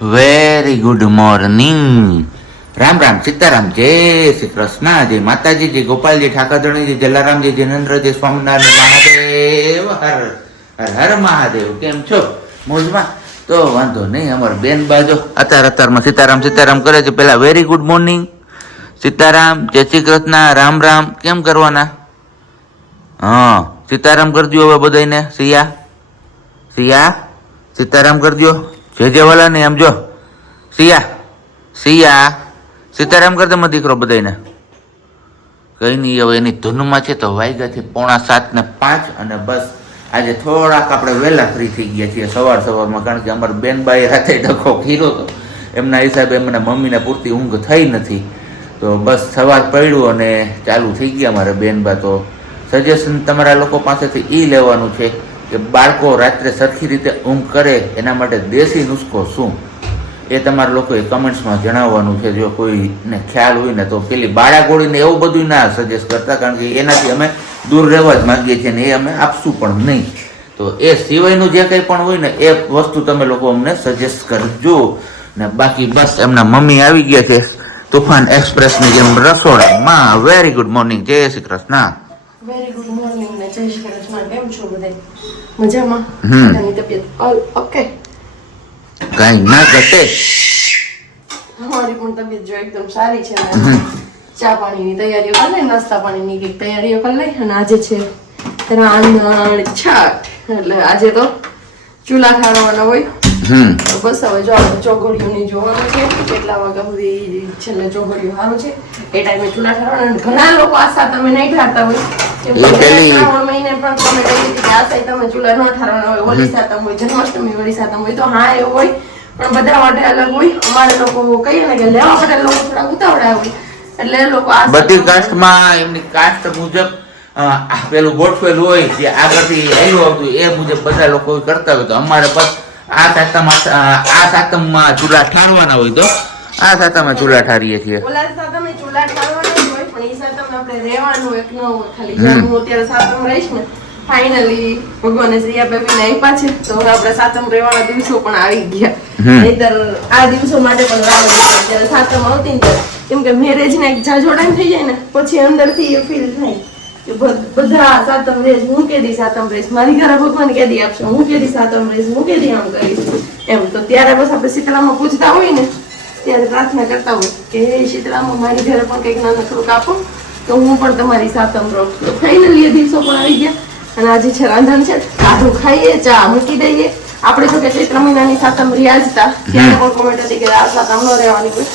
Very good morning. Ram Ram, Sitaram, જય શ્રી કૃષ્ણ, જય માતાજી, જય ગોપાલજી, ઠાકરધણીજી, જલારામજી, જિનેન્દ્રજી, સ્વામિનારાયણ મહાદેવ, હર હર હર મહાદેવ. કેમ છો? મોજમાં? તો વાંધો નહીં. અમારા બેન બાજો અત્યારમાં સીતારામ સીતારામ કરે છે. પેલા વેરી ગુડ મોર્નિંગ, સીતારામ, જય શ્રી કૃષ્ણ, રામ રામ કેમ કરવાના? હા, સીતારામ કરજો હવે બધાને. સિયા સિયા સીતારામ કરજો. જે વાલા ને એમ જો. સિયા સિયા સીતારામ કરતા મત દીકરો બધાને. કઈ નહીં, હવે એની ધૂનમાં છે. તો વાગ્યા છે 6:45 અને બસ આજે થોડાક આપણે વહેલા ફ્રી થઈ ગયા છીએ સવારમાં, કારણ કે અમારા બેનબાઈ રાતે ડખો ખીરો હતો. એમના હિસાબે એમના મમ્મીને પૂરતી ઊંઘ થઈ નથી. તો બસ સવાર પડ્યું અને ચાલુ થઈ ગયા અમારા બેનબા. તો સજેશન તમારા લોકો પાસેથી એ લેવાનું છે કે બાળકો રાત્રે સરખી રીતે ઊંઘ કરે એના માટે દેશી નુસ્ખો શું, એ તમારા લોકોએ કમેન્ટ્સમાં જણાવવાનું છે. જો કોઈને ખ્યાલ હોય ને તો પેલી બાળાગોળીને એવું બધું ના સજેસ્ટ કરતા, કારણ કે એનાથી અમે દૂર રહેવા જ માગીએ છીએ ને એ અમે આપશું પણ નહીં. તો એ સિવાયનું જે કંઈ પણ હોય ને એ વસ્તુ તમે લોકો અમને સજેસ્ટ કરજો. ને બાકી બસ એમના મમ્મી આવી ગયા છે તુફાન એક્સપ્રેસની જેમ રસોડામાં. વેરી ગુડ મોર્નિંગ, જય Shri Krishna. Very good morning ને જય શ્રી કૃષ્ણ. કેમ છો બધા? મજામાં? તમારી તબિયત ઓકે? કઈ ના ઘટે. અમારી પણ તબિયત જો એકદમ સારી છે. ચા પાણીની તૈયારીઓ કરી લઈ, નાસ્તા પાણીની કંઈક તૈયારીઓ કરી લઈ. અને આજે છે રાંધણ છઠ, એટલે આજે તો ચૂલા ઠારવાના હોય. તો બસ હવે જો આપણે ચોઘડિયુંની જોવાનું છે કેટલા વાગ્યા સુધી છેલ્લે ચોઘડિયું સારું છે એ ટાઈમે ચૂલા ઠારવાના. ઘણા લોકો આ સાતમે નહીં ઠારતા હોય, શ્રાવણ મહિને પણ તમે કહી દીધી કે આ સાઈ તમે ચૂલા ન ઠારવાના હોય, હોળી સાતમ હોય, જન્માષ્ટમી હોળી સાતમ હોય. તો હા એવું હોય, પણ બધા માટે અલગ હોય. અમારે લોકો કહીએ ને કે લેવા માટે લોકો થોડા ઉતાવળા હોય, એટલે એ લોકો આ બધી કાસ્ટમાં એમની કાસ્ટ મુજબ પેલું ગોઠવેલું હોય, જે આગળથી આવ્યું આવતું એ મુજબ બધા લોકો કરતા હોય. તો અમારે બસ આ સાતમમાં ચૂલા ઠારવાના હોય તો આ સાતમમાં ચૂલા ઠારીએ છીએ. ઓલા સાતમે ચૂલા ઠારવાના હોય, પણ એ સાતમ આપણે રહેવાનું એક ન હોય. ખાલી જ્યારે હું અત્યારે સાતમ રહીશ ને ફાઇનલી ભગવાને શ્રીયા બેબીને આપ્યા છે, તો હવે આપણે સાતમ રહેવાના દિવસો પણ આવી ગયા. નહીતર આ દિવસો માટે પણ રાહ જોઈ ત્યારે સાતમ આવતી ને ત્યારે, કેમ કે મેરેજ ને એક જાજોડાઈ થઈ જાય ને પછી અંદરથી એ ફીલ થાય કે બધા સાતમ રેસ, હું કેદી સાતમ રેસ, મારી ઘરે ભગવાન કેદી આપશે, હું કેદી સાતમ રેસ, હું કેદી આમ કરીશ એમ. તો ત્યારે બસ આપણે શીતળામાં પૂછતા હોય ને ત્યારે પ્રાર્થના કરતા હોય કે હે શીતળામાં મારી ઘરે પણ કંઈક નાનકડું આપો તો હું પણ તમારી સાતમ રહું. તો ફાઇનલી એ દિવસો પણ આવી ગયા. અને આજે છે રાંધણ છે, આધું ખાઈએ, ચા મૂકી દઈએ. આપણે જો કે ચૈત્ર મહિનાની સાતમ રિયાજતા ત્યારે પણ કોમેન્ટ હતી કે આ સાતમ ન રહેવાની હોય.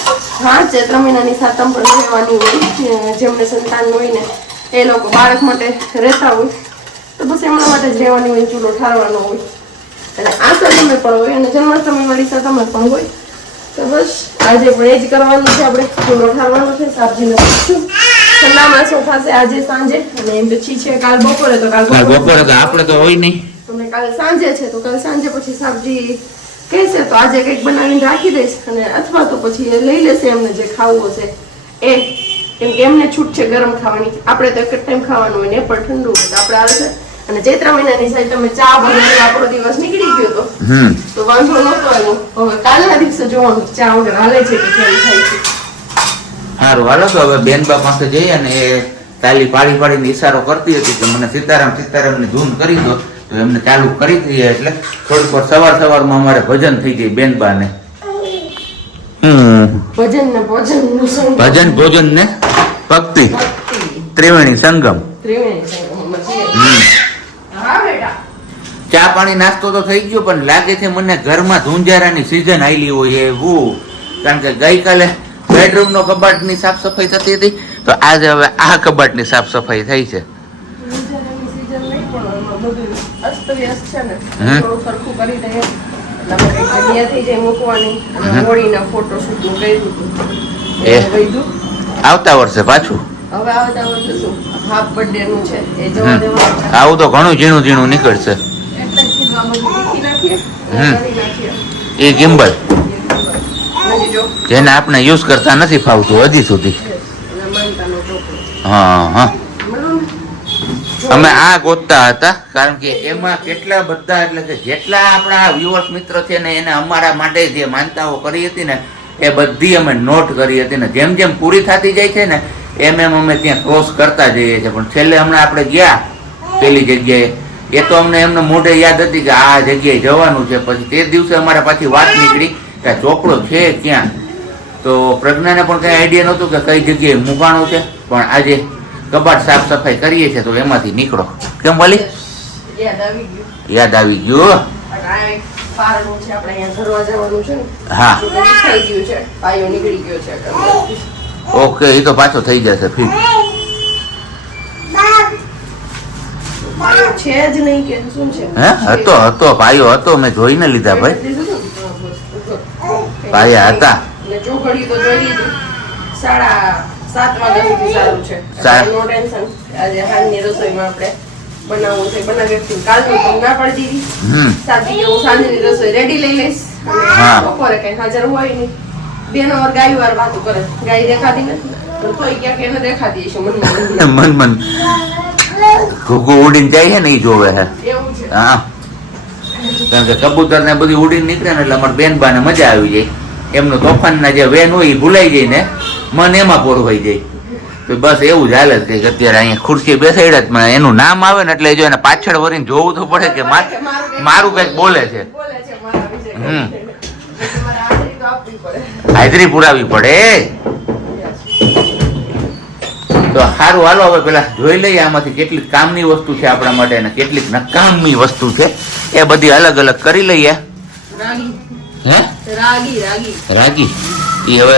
હા, ચૈત્ર મહિનાની સાતમ પણ રહેવાની હોય. જેમને સંતાન હોય ને એ લોકો બાળક માટે રહેતા હોય તો બસ એમના માટે જ રહેવાની હોય, ચૂલો ઠારવાનો હોય. અને આ સાતમે પણ હોય અને જન્માષ્ટમી વાળી સાતમે પણ હોય. તો બસ આજે પણ એ જ કરવાનું છે, આપણે ચૂલો ઠારવાનો છે. સાબજીને પૂછશું ઠંડામાં શું થશે આજે સાંજે, અને એમ પછી છે કાલ બપોરે. તો કાલ બપોરે તો આપણે તો હોય નહીં, તમે કાલે સાંજે છે તો કાલે સાંજે પછી સાબજી કહેશે તો આજે કંઈક બનાવીને રાખી દઈશ, અને અથવા તો પછી એ લઈ લેશે એમને જે ખાવું હશે એ. કેમ કે એમને છૂટ છે ગરમ ખાવાની, આપણે તો એક જ ટાઈમ ખાવાનું હોય ને એ પણ ઠંડુ હોય. તો આપણે આવે છે અને ચૈત્ર મહિનાની સાઈડ તમે ચા વગર આપણો દિવસ નીકળી ગયો તો વાંધો નહોતો આવ્યો. હવે કાલના દિવસે જોવાનું ચા વગર હાલે છે કે કેમ થાય છે. સારું હાલો. તો હવે બેનબા પાસે જઈએ અને એ તાલી પાડીને ઈશારો કરતી હતી કે મને સીતારામ સીતારામની ધૂન કરી દો, તો એમને ચાલુ કરી દઈએ. એટલે થોડીક વાર સવારમાં અમારે ભજન થઈ ગઈ બેનબાને. ભજન ભોજન ને ભક્તિ ત્રિવેણી સંગમ. ચા પાણી નાસ્તો તો થઈ ગયો, પણ લાગે છે મને ઘરમાં ધુંજારાની સિઝન આવેલી હોય એવું. કારણ કે ગઈકાલે બેડરૂમ નો કબાટ ની સાફ સફાઈ થતી હતી, તો આજે હવે આ કબાટ ની સાફ સફાઈ થઈ છે. આવતા વર્ષે પાછું આવું તો ઘણું ઝીણું નીકળશે. એ ગિમ્બલ જેને આપણે યુઝ કરતા નથી ફાવતું હજી સુધી. હા હા અમે આ ગોતતા હતા કારણ કે એમાં કેટલા બધા એટલે કે જેટલા આપણા વ્યુઅર્સ મિત્ર છે ને એને અમારા માટે જે માનતાઓ કરી હતી ને એ બધી અમે નોટ કરી હતી ને જેમ જેમ પૂરી થતી જાય છે ને એમ એમ અમે ત્યાં ક્રોસ કરતા જઈએ છીએ પણ છેલ્લે હમણાં આપણે ગયા પેલી જગ્યાએ એ તો અમને એમને મોઢે યાદ હતી કે આ જગ્યાએ જવાનું છે પછી તે દિવસે અમારે પાછી વાત નીકળી કે ચોકડો છે ક્યાં તો પ્રજ્ઞાને પણ કઈ આઈડિયા નહોતું કે કઈ જગ્યાએ મૂકાણું છે પણ આજે કબાટ સાફ સફાઈ કરીએ છીએ તો એમાંથી નીકળો કેમ વાલી યાદ આવી ગયું હા ઓકે એ તો પાછો થઈ જશે ફિટ હતો પાયો હતો મેં જોઈને લીધા ભાઈ પાયા હતા ચોઘડિયું તો જોઈ લીધું 7:30 વાગ્યા સુધી સારું છે નો ટેન્શન આજે હાલની રસોઈમાં આપણે બનાવવું છે બનાવી કાલનું તો ના પડી દીધી 7 વાગે હું સાંજની રસોઈ રેડી લઈ લઈશ બપોરે કઈ હાજર હોય નહીં બેનો ઓર ગાય વાર વાતો કરે ગાય દેખાતી નથી તોય ક્યાંક એને દેખાતી છે મન ઘૂઘું ઉડીને જાય છે ને એ જોવે છે એવું છે હા કારણ કે કબૂતર ને બધી ઉડીને નીકળે ને એટલે અમારે બેન બાને મજા આવી જાય એમનું તોફાન ના જે વેન હોય એ ભૂલાઈ જાય ને મન એમાં પોરવાઈ જાય તો બસ એવું જ હાલે છે કે અત્યારે અહીંયા ખુરશી બેસાડ્યા જ મને એનું નામ આવે ને એટલે જો એને પાછળ વળીને જોવું તો પડે કે મારું કઈક બોલે છે હાજરી પુરાવી પડે તો સારું હાલો હવે પેલા જોઈ લઈએ આમાંથી કેટલીક કામની વસ્તુ છે આપણા માટે અને કેટલીક નકામની વસ્તુ છે એ બધી અલગ અલગ કરી લઈએ હે રાગી એ હવે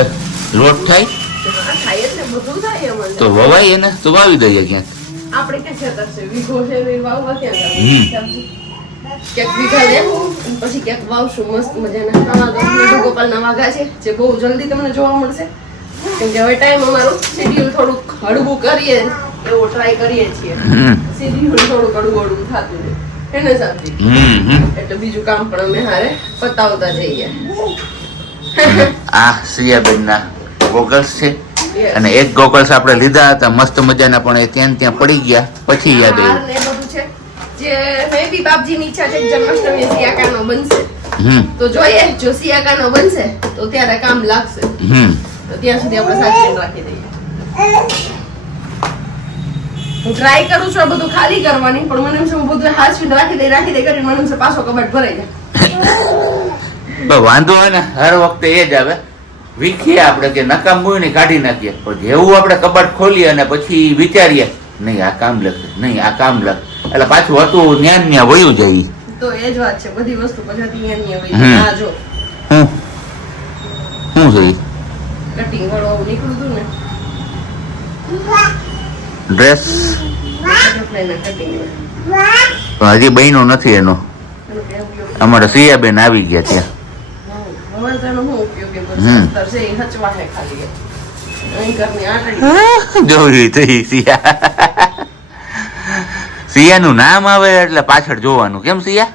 લોટ થાય તો વવાય એને તો વાવી દઈએ ક્યાંક આપણે ક્યાં ખેતર છે વીઘો છે વાવવા ક્યાં ક્યાંક વીઘા લેવું પછી ક્યાંક વાવશું મસ્ત મજાના ગોપાલના વાઘા છે જે બહુ જલ્દી તમને જોવા મળશે કેમ કે હવે ટાઈમ અમારું શેડ્યુલ થોડુંક હળવું કરીએ એવો ટ્રાય કરીએ છીએ શેડ્યુલ થોડુંક હળવું થતું છે એને સાથે એટલે બીજું કામ પણ અમે હારે પતાવતા જઈએ આ સિયાબેન ના ગોગલ્સ છે અને એક ગોગલ્સ આપણે લીધા હતા મસ્ત મજાના પણ એ ત્યાં પડી ગયા પછી યાદ આવ્યું એ બધું છે જે મે બી બાપજીની ઈચ્છા છે જન્માષ્ટમી સિયાકાનો બનશે તો જોઈએ જો સિયાકાનો બનશે તો ત્યારે કામ લાગશે તો ત્યાં સુધી આપણે સાચવીને રાખી દઈએ હું ટ્રાય કરું છું આ બધું ખાલી કરવાની પણ મને એમ છે હું બધું હાચવીને રાખી દઈ કરીને મને એમ છે પાછો કબાટ ભરાઈ જાય વાંધો હોય ને હર વખતે એ જ આવે વીખીએ આપણે કે નકામ હોય ને કાઢી નાખીએ પણ જેવું આપણે કબાટ ખોલીએ અને પછી વિચારીએ નહીં આ કામ લખે નહીં આ કામ લખ એટલે પાછું હતું ન્યા વયું જાય તો એ જ વાત છે બધી વસ્તુ પછી ન્યા આ જો શું છે કટિંગ વાળું નીકળું હતું ને ડ્રેસ પણ હજી બહેનો નથી એનો અમારે સિયાબેન આવી ગયા ત્યાં જોઈ થઈ સિયાનું નામ આવે એટલે પાછળ જોવાનું કેમ સિયા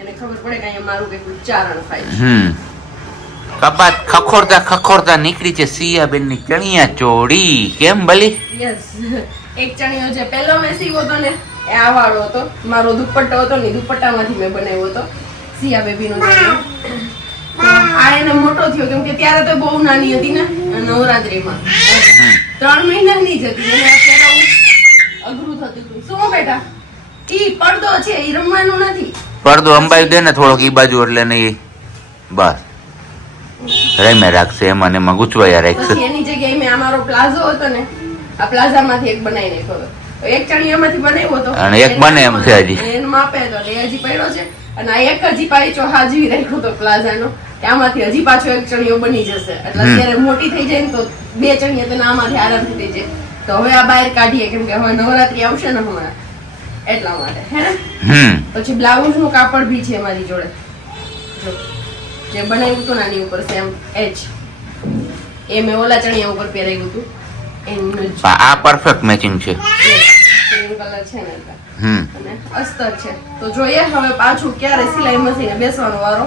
એને ખબર પડે કે અહીંયા મારું કઈક ઉચ્ચારણ થાય કબાટ ખખોરતા નીકળી છે સિયાબેન ની ચણિયા ચોળી કેમ ભલી યસ એક ચણિયો જે પહેલો મેં સીવો હતો ને એ આ વાળો હતો મારો દુપટ્ટો હતો ને દુપટ્ટામાંથી મેં બનાવ્યો હતો સિયા બેબીનો આ એને મોટો થયો કેમ કે ત્યારે તો બહુ નાની હતી ને નવરાત્રીમાં 3 મહિનાની જ હતી અને અત્યારે અઘરું થતું હતું શું બેટા ઈ પડદો છે ઈ રમવાનું નથી પડદો અંબાઈ દે ને થોડોક ઈ બાજુ એટલે નહીં બસ રેમે રાખશે એમાં ને એમાં ગુચવાયા રાખશે એની જગ્યાએ મેં અમારો પ્લાઝો હતો ને આ પ્લાઝામાંથી એક બનાવી નાખ્યો હતો એક ચણિયામાંથી બનાવ્યો હતો અને એક બને એમ છે હજી એનો માપે હતો એટલે હજી પડ્યો છે અને આ એક હજી પાછો હાજવી રાખ્યો હતો પ્લાઝાનો કે આમાંથી હજી પાછો એક ચણિયો બની જશે એટલે અત્યારે મોટી થઈ જાય ને તો 2 ચણિયા તો આમાંથી આરામથી થઈ જાય તો હવે આ બહાર કાઢીએ કેમ કે હવે નવરાત્રી આવશે ને હમણાં એટલા માટે હે ને પછી બ્લાઉઝ નું કાપડ બી છે મારી જોડે જે બનાવ્યું હતું નાની ઉપર સેમ એચ એ મેં ઓલા ચણિયા ઉપર પહેરાવ્યું હતું એનું આ પરફેક્ટ મેચિંગ છે ક્રીમ કલર છે ને અને અસ્તર છે તો જોઈએ હવે પાછું ક્યારે સિલાઈ મશીને બેસવાનો વારો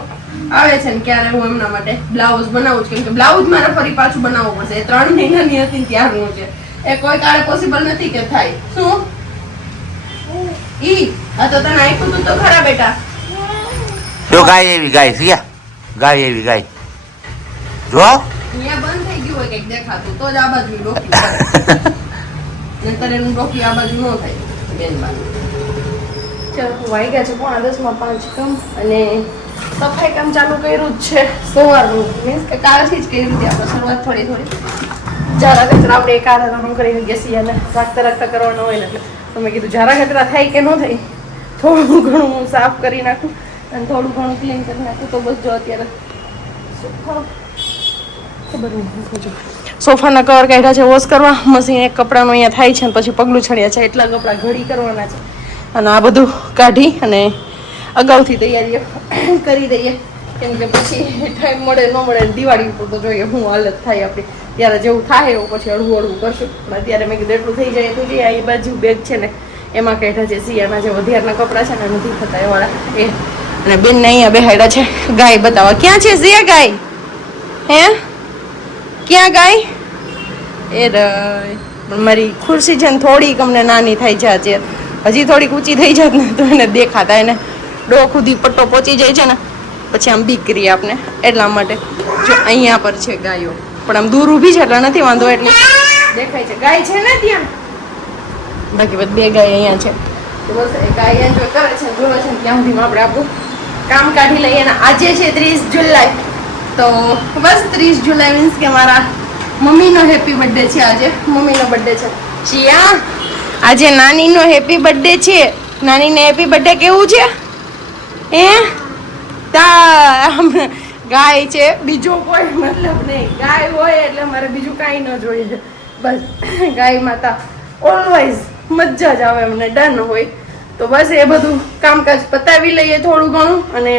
આવે છે ને ક્યારે હું એમના માટે બ્લાઉઝ બનાવું છું કેમ કે બ્લાઉઝ મારે ફરી પાછું બનાવવું પડશે 3 મહિનાની હતી ત્યારનું છે એ કોઈ કાળે પોસિબલ નથી કે થાય. શું ઈ આ તો તને આપ્યું તું તો ખરા બેટા. જો ગાય એવી ગાય સિયા, ગાય એવી ગાય જો અહીંયા બંધ થઈ ગયું હોય કંઈક દેખાતું તો જ આ બાજુ ડોકી પડે. નહીંતર એનું ડોકી આ બાજુ ન થાય બેન બા. ચાલો વાગ્યા છે 9:10 કામ અને સફાઈ કામ ચાલુ કર્યું જ છે સવારનું. મીન્સ કે કાલથી જ કર્યું હતી આપણે શરૂઆત થોડી થોડી. જારા કચરા આપણે કારણનું કરી ગયા અને રાખતા કરવાનો હોય ને એટલે તો મેં કીધું જારા કચરા થાય કે ન થાય થોડું ઘણું હું સાફ કરી નાખું અને થોડું ઘણું ક્લીન કરી નાખું તો બસ જો અત્યારે સોફાના કવર કાઢ્યા છે વોશ કરવા. મશીન એક કપડાનું અહીંયા થાય છે અને પછી પગલું છડ્યા છે એટલા કપડાં ઘડી કરવાના છે અને આ બધું કાઢી અને અગાઉથી તૈયારીઓ કરી દઈએ કેમ કે પછી ટાઈમ મળે ન મળે દિવાળી ઉપર તો જોઈએ શું હાલત થાય આપણી. ત્યારે જેવું થાય એવું પછી હળવું હળવું કરશું. પણ અત્યારે મેં કીધું એટલું થઈ જાય તો જઈએ. આ બાજુ બેગ છે ને એમાં કાઢ્યા છે સિયાના જે વધારના કપડાં છે ને નથી થતા એવાળા એ. અને બેનને અહીંયા બેહાડ્યા છે ગાય બતાવવા. ક્યાં છે સિયા ગાય? હે ક્યાં ગાય? એ પણ મારી ખુરશી છે ને થોડીક અમને નાની થાય છે આજે. હજી થોડીક ઊંચી થઈ જાત ને તો એને દેખાતા એને ડોક સુધી પટ્ટો પહોંચી જાય છે ને પછી આમ બીક કરીએ આપણે એટલા માટે. જો અહીંયા પર છે ગાયો પણ આમ દૂર ઊભી છે એટલે નથી વાંધો એટલી દેખાય છે. ગાય છે ને ત્યાં બાકી બધી બે ગાય અહીંયા છે તો બસ એ ગાય એન્જોય કરે છે જોવે છે ત્યાં સુધીમાં આપણે આપણું કામ કાઢી લઈએ. અને આજે છે 30 જુલાઈ તો બસ 30 જુલાઈ મીન્સ કે મારા મમ્મીનો હેપી બર્થડે છે. આજે મમ્મીનો બર્થડે છે. ચિયા આજે નાનીનો હેપી બર્થડે છે. નાનીને હેપી બર્થડે કેવું છે? હે તા ગાય છે બીજો કોઈ મતલબ નહીં. ગાય હોય એટલે મારે બીજું કાંઈ ન જોઈએ. બસ ગાય માતા ઓલવેઝ મજા જ આવે અમને ડન હોય તો બસ એ બધું કામકાજ પતાવી લઈએ થોડું ઘણું. અને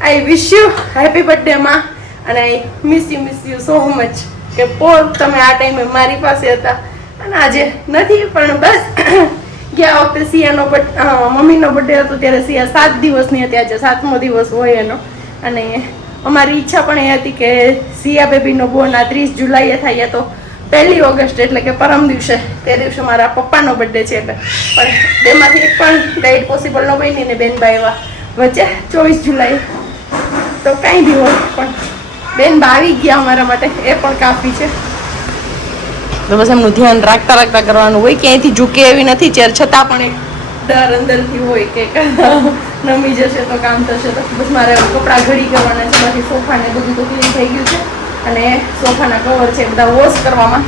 આઈ વિશ યુ હેપી બર્થડે માં અને I miss you so much કે પોર તમે આ ટાઈમે મારી પાસે હતા અને આજે નથી. પણ બસ ગયા વખતે સિયાનો મમ્મીનો બર્થડે હતો ત્યારે સિયા 7 દિવસની હતી. આજે 7મો દિવસ હોય એનો. અને અમારી ઈચ્છા પણ એ હતી કે સિયા બેબીનો બોર્ન આ 30 જુલાઈએ થાય તો 1 ઓગસ્ટ એટલે કે પરમ દિવસે તે દિવસે મારા પપ્પાનો બર્થડે છે એટલે પણ બેમાંથી એક પણ ડેટ પોસિબલ ન બની ને બેનબા એવા વચ્ચે 24 જુલાઈ તો કાંઈ બી હોય પણ બેનબા આવી ગયા અમારા માટે એ પણ કાફી છે. તો બસ એમનું ધ્યાન રાખતા કરવાનું હોય. ક્યાંયથી ઝૂકે એવી નથી ચેર છતાં પણ એક ડર અંદરથી હોય કે નમી જશે તો કામ થશે. તો બસ મારે કપડાં ઘડી કરવાના છે. બાકી સોફાને બધું તો ક્લીન થઈ ગયું છે અને સોફાના કવર છે બધા વોશ કરવામાં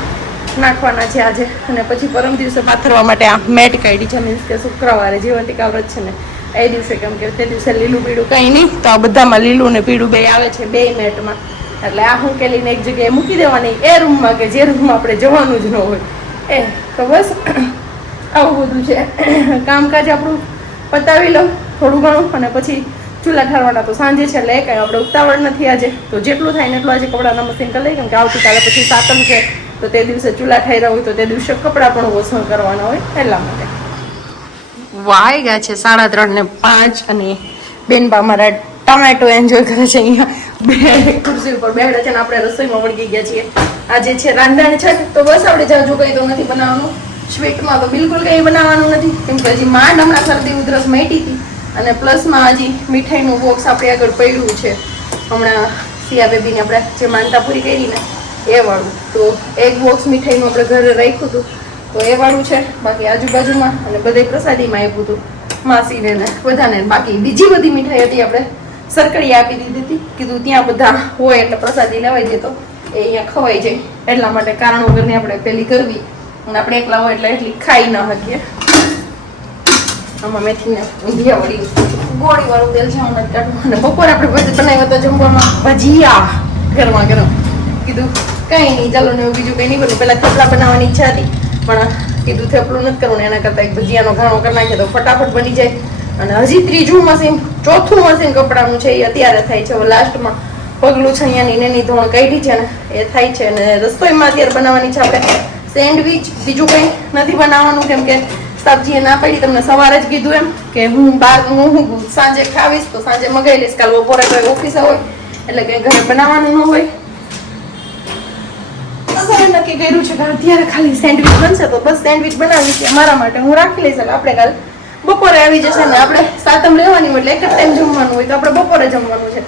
નાખવાના છે આજે. અને પછી પરમ દિવસે પાથરવા માટે આ મેટ કાઢી છે મીન્સ કે શુક્રવારે જીવંતિકા વ્રત છે ને એ દિવસે કેમ કે તે દિવસે લીલું પીળું કંઈ નહીં તો આ બધામાં લીલું ને પીળું બે આવે છે બે મેટમાં. એટલે આ હુંકેલીને એક જગ્યાએ મૂકી દેવાની એ રૂમમાં કે જે રૂમમાં આપણે જવાનું જ ન હોય એ. તો બસ આવું બધું છે કામકાજ આપણું પતાવી લઉં થોડું ઘણું અને પછી ચૂલા ઠારવાના તો સાંજે છે એટલે કાંઈ આપણે ઉતાવળ નથી આજે. તો જેટલું થાય ને એટલું આજે કપડાના મશીન કરી લઈએ કેમ કે આવતીકાલે પછી 7મ છે તો તે દિવસે ચૂલા ઠાર્યા હોય તો તે દિવસે કપડાં પણ વોશ કરવાના હોય એટલા માટે. વાગ્યા છે 3:35 અને બેનબા મારા ટમેટો એન્જોય કરે છે. અહીંયા ખુરશી ઉપર બેઠા છે ને આપણે રસોઈમાં વળગી ગયા છીએ. આજે છે રાંધણ છે તો બસ આપણે જાજુ કંઈ તો નથી બનાવવાનું. સ્વીટમાં તો બિલકુલ કંઈ બનાવવાનું નથી કેમ કે હજી માંડ હમણાં શરદી ઉધરસ મટી હતી અને પ્લસમાં હજી મીઠાઈનું બોક્સ આપણે આગળ પડ્યું છે. હમણાં સિયા બેબીને આપણે જે માનતા પૂરી કરી ને એ વાળું તો એક બોક્સ મીઠાઈનું આપણે ઘરે રાખ્યું હતું તો એ વાળું છે. બાકી આજુબાજુમાં અને બધે પ્રસાદીમાં આપ્યું હતું માસીને ને બધાને. બાકી બીજી બધી મીઠાઈ હતી આપણે સરકડી આપી દીધી હતી. કીધું ત્યાં બધા હોય એટલે પ્રસાદી લેવાઈ જાય તો એ અહીંયા ખવાઈ જાય એટલા માટે કારણ વગરની આપણે પેલી કરવી અને આપણે એકલા હોય એટલે એટલી ખાઈ ન શકીએ. આમાં મેથીને ઊંધિયા વળી ગોળીવાળું તેલ છે હમણાં કાઢવું. અને બપોરે આપણે પછી બનાવ્યો તો જમવામાં ભજીયા ગરમા ગરમ. કીધું કંઈ નહીં ચાલો ને એવું બીજું કંઈ નહીં બન્યું. પહેલાં થેપલા બનાવવાની ઈચ્છા હતી પણ કીધું થેપલું નથી કરવું એના કરતાં એક ભજીયાનો ઘાણો કરી નાખીએ તો ફટાફટ બની જાય. અને હજી 3જું મશીન 4થું મશીન કપડાનું છે એ અત્યારે થાય છે. લાસ્ટમાં પગલું છે અહીંયાની નેની ધોણ કાઢી છે ને એ થાય છે. અને રસોઈમાં અત્યારે બનાવવાની છે આપણે સેન્ડવીચ. બીજું કંઈ નથી બનાવવાનું કેમ કે સબ્જીએ ના પડી. તમને સવારે જ કીધું એમ કે હું સાંજે ખાવીશ તો સાંજે મગાવી લઈશ. કાલ બપોરે કોઈ ઓફિસે હોય એટલે કંઈ ઘરે બનાવવાનું ન હોય. સવારે નક્કી કર્યું છે કે અત્યારે ખાલી સેન્ડવિચ બનશે તો બસ સેન્ડવિચ બનાવી છે મારા માટે હું રાખી લઈશ એટલે આપણે કાલ બપોરે આવી જશે ને આપણે સાતમ લેવાની હોય એટલે એક જ ટાઈમ જમવાનું હોય તો આપણે બપોરે જમવાનું છે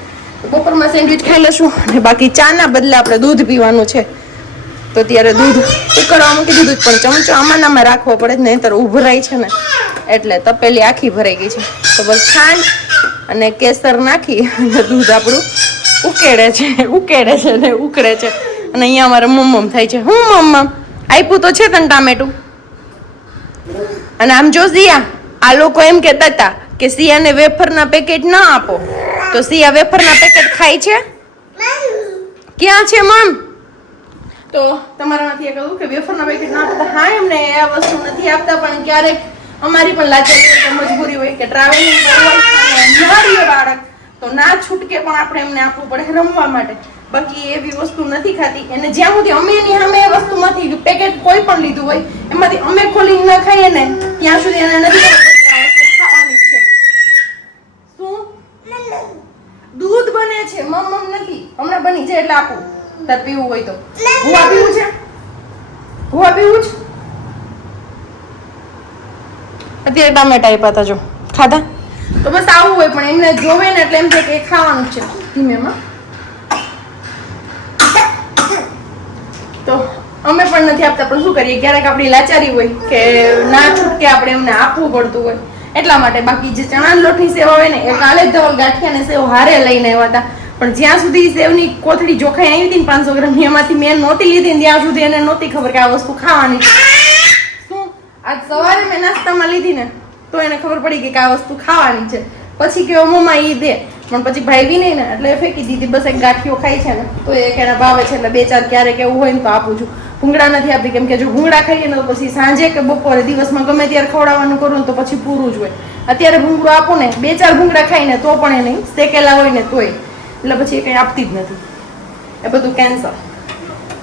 બપોરમાં સેન્ડવિચ ખાઈ લઈશું અને બાકી ચાના બદલે આપણે દૂધ પીવાનું છે તો ત્યારે દૂધ ઉકળવા મૂકી દીધું પણ ચમચો આમાં રાખવો પડે જ નહીંતર ઉભરાય છે ને એટલે તપેલી આખી ભરાઈ ગઈ છે તો બસ ખાંડ અને કેસર નાખી અને દૂધ આપણું ઉકેળે છે ને ઉકળે છે અને અહીંયા અમારે મમ્મ થાય છે હું મમ્મ આપ્યું તો છે તને ટામેટું અને આમ જો સિયા આ લોકો એમ કહેતા હતા કે સિયાને વેફરના પેકેટ ના આપો તો સિયા વેફરના પેકેટ ખાય છે ક્યાં છે મમ તો તમારામાંથી એ કહ્યું કે વેફરના પેકેટ ના આપતા હા એમને એ વસ્તુ નથી આપતા પણ ક્યારેક અમારી પણ લાચારી હોય કે મજબૂરી હોય કે ટ્રાવેલિંગ હોય બાળક તો ના છૂટકે પણ આપણે એમને આપવું પડે રમવા માટે બાકી એવી વસ્તુ નથી ખાતી અને જ્યાં સુધી અમે એની સામે એ વસ્તુમાંથી પેકેટ કોઈ પણ લીધું હોય એમાંથી અમે ખોલીને ના ખાઈએ ને ત્યાં સુધી એને નથી ખાવાની છે શું દૂધ બને છે મમ નથી હમણાં બની જાય એટલે આપું તાર પીવું હોય તો ભૂવા પીવું છે અત્યારે ટામેટા આપ્યા હતા જો ખાધા તો બસ આવું હોય પણ એમને જોવે ને એટલે એમ છે કે ખાવાનું છે ધીમેમાં તો અમે પણ નથી આપતા પણ શું કરીએ ક્યારેક આપણી લાચારી હોય કે ના છૂટકે આપણે એમને આપવું પડતું હોય એટલા માટે બાકી જે ચણા લોટની સેવ હોય ને એ કાલે જ ધવલ ગાંઠિયા ને સેવ હારે લઈને આવ્યા હતા પણ જ્યાં સુધી સેવની કોથળી ચોખાઈ આવી હતી ને 500 ગ્રામની એમાંથી મેં નહોતી લીધી ને ત્યાં સુધી એને નહોતી ખબર કે આ વસ્તુ ખાવાની શું આજ સવારે મેં નાસ્તામાં લીધી ને તો એને ખબર પડી કે આ વસ્તુ ખાવાની છે પછી કેવો મમ્મા ઈ દે પણ પછી ભાઈ નહીં ને એટલે ફેંકી દીધી બસ એક ગાંઠિયો ખાઈ છે ને તો એક એના ભાવે છે એટલે 2-4 ક્યારેક એવું હોય ને તો આપું છું ભૂંગળા નથી આપતી કેમ કે જો ભૂંગળા ખાઈએ ને તો પછી સાંજે કે બપોરે દિવસમાં ગમે ત્યારે ખવડાવવાનું કરું ને તો પછી પૂરું જ હોય અત્યારે ભૂંગળું આપું ને 2-4 ભૂંગળા ખાઈને તો પણ એ નહીં શેકેલા હોય ને તોય એટલે પછી એ કંઈ આપતી જ નથી એ બધું કેન્સર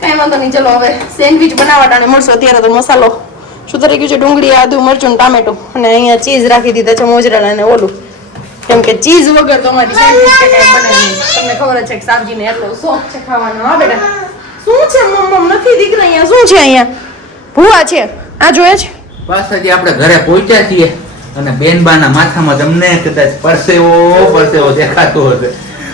કાંઈ વાંધો નહીં ચલો હવે સેન્ડવિચ બનાવટાને મળશે અત્યારે તો મસાલો શું તરી ગયું છે ડુંગળી આદુ મરચું ટામેટું અને અહીંયા ચીઝ રાખી દીધા છે મોજરેલા અને ઓલું કેમ કે ચીઝ વગર તો અમારી સેન્ડવિચ કે કાંઈ બને નહીં તમને ખબર છે કે સબ્જીને એટલો શોખ છે ખાવાનો હા બેટા શું છે મમ્મ નથી દીકરા અહીંયા શું છે અહીંયા ભૂવા છે આ જોઈએ છે બસ હજી આપણે ઘરે પહોંચ્યા છીએ અને બેનબાના માથામાં તમને કદાચ પરસેવો દેખાતો હશે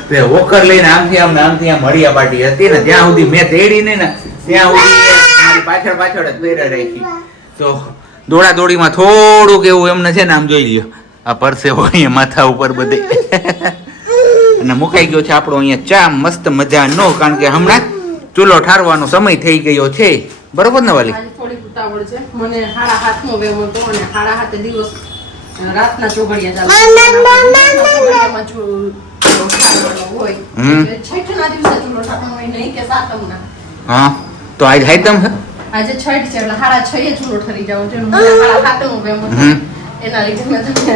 તે વોકર લઈને આમથી આમ હળિયા પાટી હતી ને ત્યાં સુધી મેં તેડી નહીં ને ત્યાં સુધી મારી પાછળ જ પહેરા રાખી તો દોડા દોડીમાં થોડુંક એવું એમને છે ને આમ જોઈ લ્યો આ પરસેવો અહીંયા માથા ઉપર બધે અને મુકાઈ ગયો છે આપણો અહીંયા ચા મસ્ત મજાનો કારણ કે હમણાં ચૂલો ઠારવાનો સમય થઈ ગયો છે બરોબર ને વાલી થોડી ઉતાવળ છે મને 7:30 નો વેમ હતો અને 7:30 દિવસ રાતના ચોઘડિયા ચાલુ હા તો આજ હાઈતમ છે આજે છઠ છે એટલે 6:30 ચૂલો ઠરી જાવ છે 7:30 વેમ હતો એના લીધે મેં તમને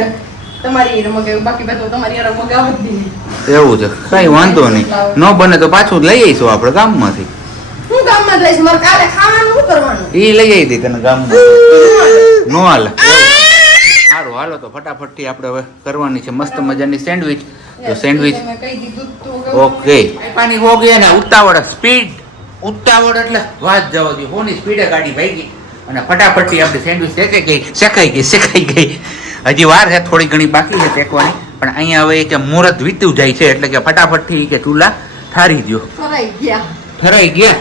તમારી મગાવ્યું બાકી બધું તમારી યાર મગાવ જ નહીં એવું છે કઈ વાંધો નહીં ન બને તો પાછું લઈ આવીશું આપણે ગામમાંથી હું ગામમાં લઈશ મારે કાલે ખાવાનું શું કરવાનું ઈ લઈ આવી દે તને ગામમાં નો હાલ સારું હાલો તો ફટાફટથી આપણે હવે કરવાની છે મસ્ત મજાની સેન્ડવિચ તો સેન્ડવિચ ઓકે પાણી હો ગયા ને ઉતાવળ એટલે વાત જવા દો હોની સ્પીડે ગાડી ભાગી અને ફટાફટથી આપણી સેન્ડવિચ શેકાઈ ગઈ હજી વાર છે થોડી ઘણી બાકી છે શેકવાની પણ અહીંયા હવે કે મુહૂર્ત વીતું જાય છે એટલે કે ફટાફટથી કે ચૂલા ઠારી દો ઠરાઈ ગયા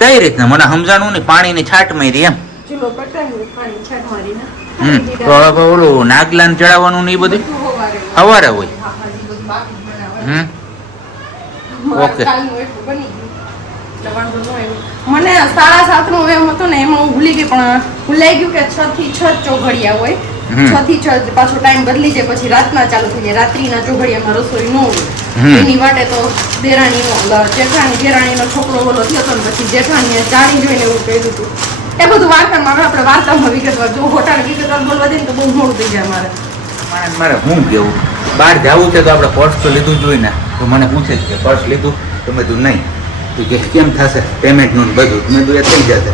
કઈ રીતના મને સમજાણું ને પાણીની છાટ મારી એમ ચૂલો પટાવી પાણી છાટ મારીને તો હવે ઓલું નાગલાન ચડાવવાનું ને એ બધું સવારે હોય ઓકે મને 7:30 નો વેમ હતો ને એમાં હું ભૂલી ગઈ પણ ભૂલાઈ ગયું કે 6 થી 6 ચોઘડિયા હોય 6 થી 6 પાછો ટાઈમ બદલી જાય પછી રાતના ચાલુ થઈ જાય રાત્રિના ચોઘડિયામાં રસોઈ ન હોય એની માટે તો જેઠાણીનો છોકરો બોલો થયો હતો ને પછી જેઠાણીએ જાણી જોઈને એવું કહ્યું હતું એ બધું વાર્તામાં આપણે વાર્તામાં વિગતવાર જો હોટાને વિગતવાર બોલવા દે ને તો બહુ મોડું થઈ જાય મારે હું કેવું બહાર જવું છે તો આપણે પર્સ તો લીધું જોઈએ ને તો મને પૂછે છે કે પર્સ લીધું તો મેં કીધું નહીં તો કે કેમ થશે પેમેન્ટનું બધું મેં કીધું એ થઈ જશે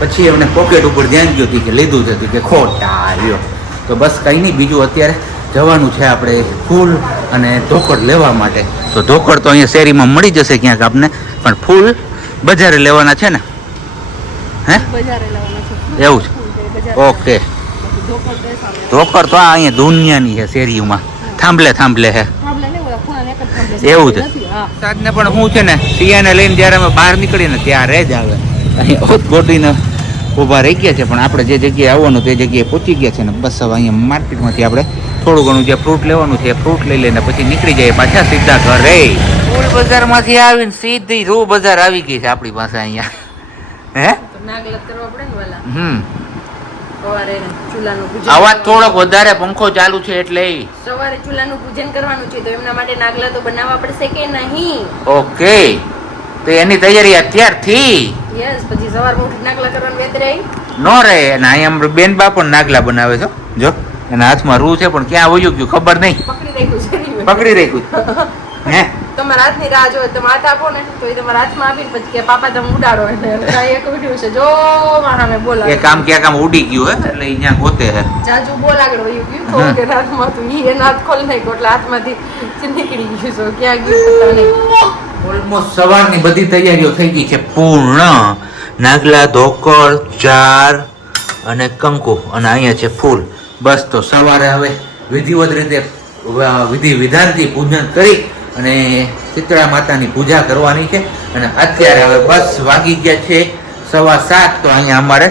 પછી એમને પોકેટ ઉપર ધ્યાન ગયું કે લીધું છે કે ખોટા લ્યો તો બસ કંઈ નહીં બીજું અત્યારે જવાનું છે આપણે ફૂલ અને ધોકડ લેવા માટે તો ધોકડ તો અહીંયા શેરીમાં મળી જશે ક્યાંક આપને પણ ફૂલ બજારે લેવાના છે ને હે બજારે લાવવાનો છે એવું છે ઓકે ઢોકળ તો સામે ઢોકર તો આ અહીંયા દુનિયાની છે શેરીઓમાં થાંભલે થાંભલે છે થાંભલે ને ઓલા ખૂણાને એક જ થાંભલે એવું છે નથી હા સાજને પણ હું છે ને સિયાને લઈને જ્યારે અમે બહાર નીકળીએ ને ત્યારે જ આવે અહીં ગોટીને ઊભા રહી ગયા છે પણ આપણે જે જગ્યાએ આવવાનું તે જગ્યાએ પહોંચી ગયા છે ને બસ હવે અહીંયા માર્કેટમાંથી આપણે થોડું ઘણું જે ફ્રૂટ લેવાનું છે એ ફ્રૂટ લઈ લઈને પછી નીકળી જાય પાછા સીધા ઘરે ફૂલ બજારમાંથી આવીને સીધી રૂ બજાર આવી ગઈ છે આપણી પાસે અહીંયા હે તો નાગલત કરવા પડે ને વાલા હમ સવારે ચૂલાનું પૂજન અવાજ થોડોક વધારે પંખો ચાલુ છે એટલે સવારે ચૂલાનું પૂજન કરવાનું છે તો એમના માટે નાગલા તો બનાવવા પડશે કે નહીં ઓકે તો એની તૈયારી અત્યારથી યસ પછી સવારમાં ઉઠી નાગલા કરવાનું વેતરે નો રહે અને અહીંયા બેનબા પણ નાગલા બનાવે છે જો એના હાથમાં રૂ છે પણ ક્યાં વયું ગયું ખબર નહીં પકડી રાખ્યું છે પકડી રાખ્યું હે તમારા હાથની રાહ જોવે તમે હાથ આપો ને તો એ તમારા હાથમાં આપીને પછી કે પાપા તમે ઉડાડો એટલે એક વિડિયો છે જો મારામે બોલા એ કામ ક્યાં કામ ઉડી ગયું હે એટલે અહીંયા ગોતે હે જાજુ બોલ આગળ વયું ગયું તો કે હાથમાં તો ઈ એના હાથ ખોલી નાખ્યો એટલે હાથમાંથી નીકળી ગયું છે ક્યાં ગયું પતા નહીં ઓલમોસ્ટ સવારની બધી તૈયારીઓ થઈ ગઈ છે પૂર્ણ નાગલા ઢોકળ ચાર અને કંકુ અને અહીંયા છે ફૂલ બસ તો સવારે હવે વિધિવત રીતે વિધિ વિધાનથી પૂજન કરી અને શીતળા માતાની પૂજા કરવાની છે અને અત્યારે હવે બસ વાગી ગયા છે 7:15 તો અહીંયા અમારે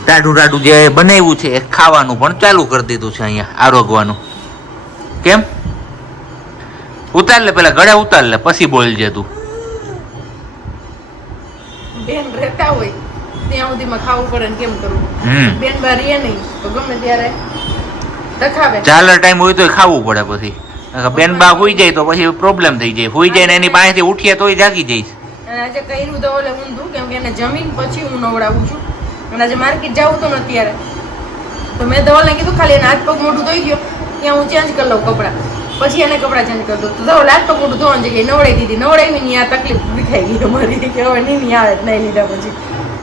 ટાઢું જે બનાવ્યું છે એ ખાવાનું પણ ચાલુ કરી દીધું છે અહીંયા આરોગવાનું કેમ ઉતાર લે પેલા ગળે ઉતાર લે પછી બોલજે તું બેન રહેતા હોય ત્યાં સુધીમાં ખાવું પડે ને કેમ કરવું બેન બહાર રહે નહીં તો ગમે ત્યારે દખાવે ચાલર ટાઈમ હોય તો ખાવું પડે પછી બેન બા હુઈ જાય તો પછી પ્રોબ્લેમ થઈ જાય હુઈ જાય ને એની પાસેથી ઉઠીએ તોય જાગી જઈશ અને આજે કર્યું તો ઓલે ઊંધું કેમ કે એને જમીન પછી હું નવડાવું છું અને આજે માર્કેટ જાવું તો નથી ત્યારે તો મેં ધવલને કીધું ખાલી એને હાથ પગ મોઢું ધોઈ ગયો ત્યાં હું ચેન્જ કરી લઉં કપડાં પછી એને કપડાં ચેન્જ કરી દઉં તો ધવલ હાથ પગ મોઢું ધોવાની જગ્યાએ નવડાવી દીધી નવડાવી ની આ તકલીફ ઊભી થઈ ગઈ અમારી કે હવે નહીં આવે જ નહીં લીધા પછી